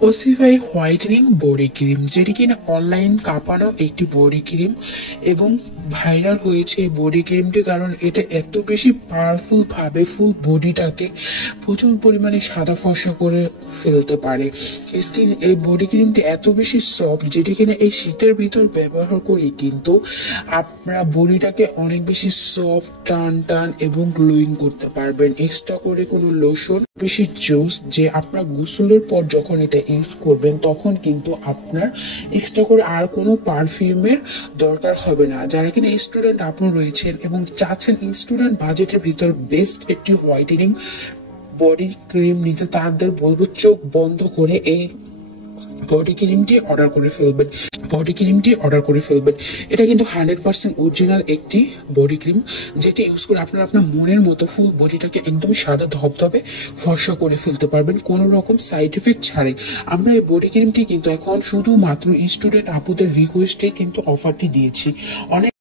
Ossify whitening body cream, যেটি কিনা online কাঁপানো একটি বডি ক্রিম এবং ভাইরাল হয়েছে এই বডি ক্রিমটি, কারণ এটা এত বেশি পাওয়ারফুল ভাবে ফুল বডিটাকে প্রচুর পরিমাণে সাদা ফর্সা করে ফেলতে পারে। স্কিন এই বডি ক্রিমটি এত বেশি সফট, যেটি কিনা এই শীতের ভিতর ব্যবহার করি কিন্তু আপনারা বডিটাকে অনেক বেশি সফট, টান টান এবং গ্লোয়িং করতে পারবেন। এক্সট্রা করে কোনো লোশন বেশি জুস যে আপনার গোসলের পর যখন এটা ইউজ করবেন তখন কিন্তু আপনার এক্সট্রা করে আর কোনো পারফিউমের দরকার হবে না। যারা কিনা স্টুডেন্ট আপনি রয়েছেন এবং চাচ্ছেন স্টুডেন্ট বাজেটের ভিতর বেস্ট একটি হোয়াইটেনিং বডি ক্রিম নিতে, তাদের বলবো চোখ বন্ধ করে এই বডি ক্রিমটি অর্ডার করে ফেলবেন। এটা কিন্তু 100% অরিজিনাল একটি বডি ক্রিম, যেটি ইউজ করে আপনারা আপনার মনের মতো ফুল বডিটাকে একদম সাদা ধবধবে ফর্সা করে ফেলতে পারবেন কোনো রকম সাইড এফেক্ট ছাড়াই। আমরা এই বডি ক্রিমটি কিন্তু এখন শুধুমাত্র স্টুডেন্ট আপুদের রিকোয়েস্টে কিন্তু অফারটি দিয়েছি। অনেক